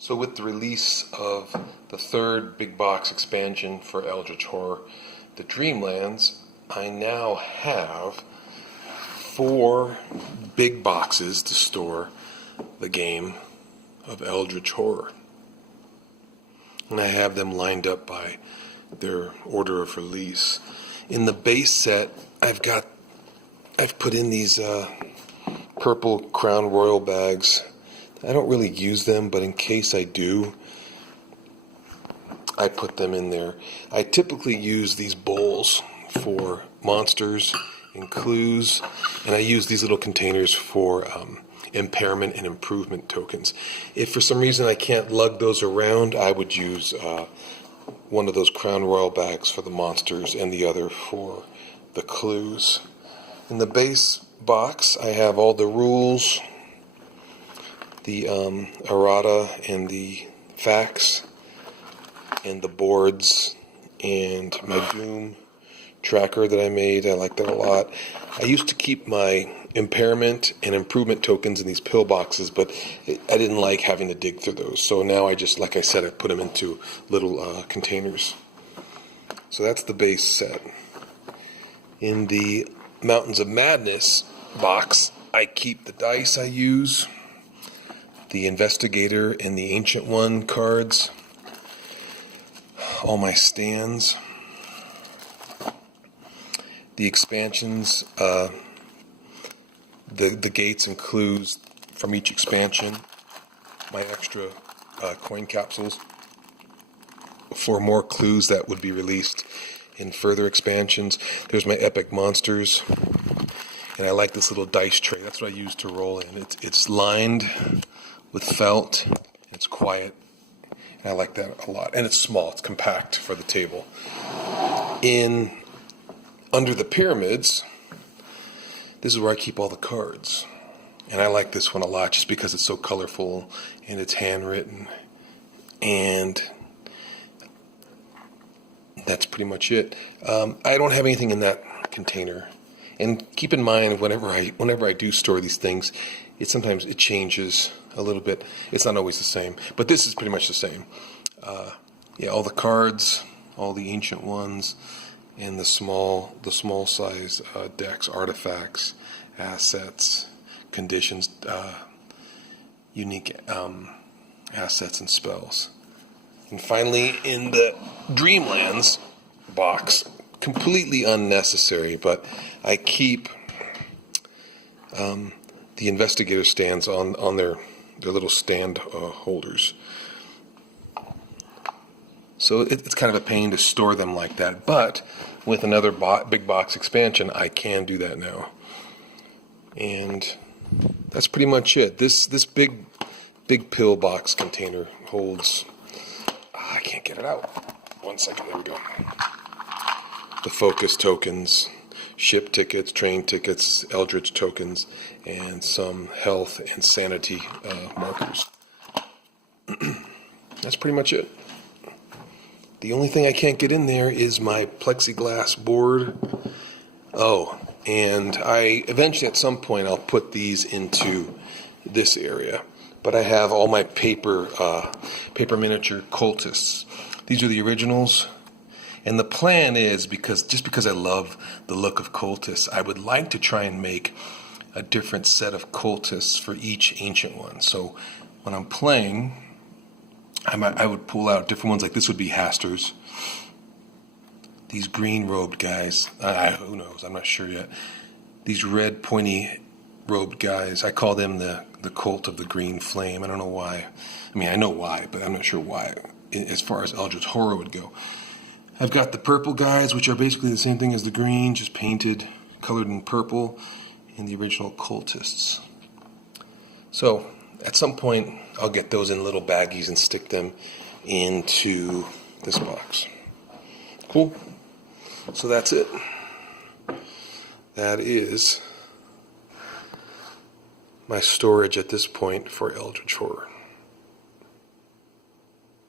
So with the release of the third big box expansion for Eldritch Horror, the Dreamlands, I now have 4 big boxes to store the game of Eldritch Horror. And I have them lined up by their order of release. In the base set, I've put in these purple Crown Royal bags. I don't really use them, but in case I do, I put them in there. I typically use these bowls for monsters and clues, and I use these little containers for impairment and improvement tokens. If for some reason I can't lug those around, I would use one of those Crown Royal bags for the monsters and the other for the clues. In the base box, I have all the rules, the errata and the facts, and the boards, and my Doom tracker that I made. I like that a lot. I used to keep my impairment and improvement tokens in these pill boxes, but I didn't like having to dig through those. So now I just, like I said, I put them into little containers. So that's the base set. In the Mountains of Madness box, I keep the dice I use, the Investigator and the Ancient One cards, all my stands, the expansions, the gates and clues from each expansion, my extra coin capsules for more clues that would be released in further expansions. There's my epic monsters, and I like this little dice tray. That's what I use to roll in. It's lined with felt, and it's quiet, and I like that a lot. And it's small, it's compact for the table. Under the pyramids, this is where I keep all the cards. And I like this one a lot just because it's so colorful and it's handwritten. And that's pretty much it. I don't have anything in that container. And keep in mind, whenever I do store these things, sometimes it changes a little bit. It's not always the same, but this is pretty much the same. All the cards, all the ancient ones, and the small size decks, artifacts, assets, conditions, unique assets and spells. And finally, in the Dreamlands box, completely unnecessary, but I keep the Investigator stands on their little stand holders. So it's kind of a pain to store them like that, but with another big box expansion, I can do that now. And that's pretty much it. This big pill box container holds, I can't get it out. 1 second, there we go. The focus tokens, ship tickets, train tickets, Eldritch tokens, and some health and sanity markers. That's pretty much it. The only thing I can't get in there is my plexiglass board. Oh, and I eventually at some point I'll put these into this area. But I have all my paper miniature cultists. These are the originals. And the plan is, because I love the look of cultists, I would like to try and make a different set of cultists for each ancient one. So when I'm playing, I would pull out different ones. Like this would be Hasters. These green robed guys, who knows? I'm not sure yet. These red pointy robed guys, I call them the cult of the green flame. I don't know why. I mean, I know why, but I'm not sure why as far as Eldritch Horror would go. I've got the purple guys, which are basically the same thing as the green, just painted, colored in purple, and the original cultists. So at some point, I'll get those in little baggies and stick them into this box. Cool. So that's it. That is my storage at this point for Eldritch Horror.